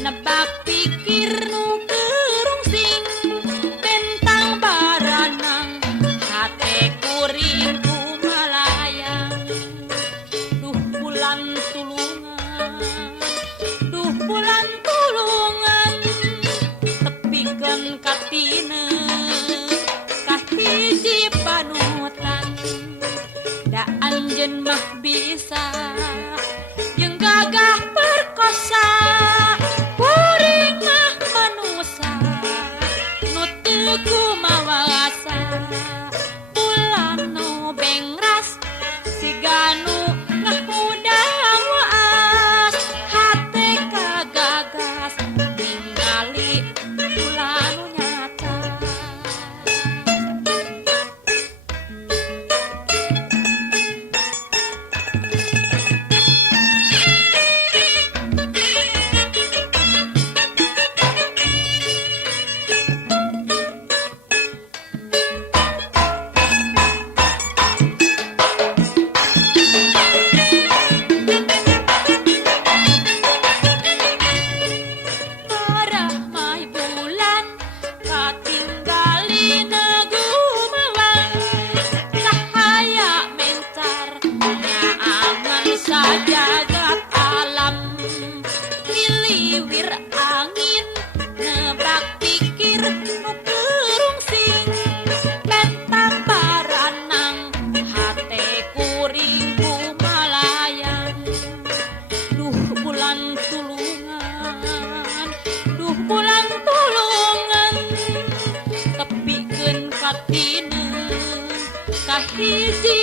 nebak pikir nu kerung sing bentang baranang hate kuring kumalayang duh bulan tulungan duh bulan tulungan tepikeun katina kahiji panutan da anjeun mah bisa jeung gagah perkosa kuring mah manusa nu teu kumawasa bulan nu bengras siga nu ngahudang waas hate kagagas ningali bulan nu nyata. Parah mai bulan katinggali negumawang cahaya mencar nyaangan sajagat alam miliwir angin nebak pikir nu kerung sing bentang baranang hate kuring kumalayang duh bulan tulungan duh bulan tulungan tepikeun katina kahiji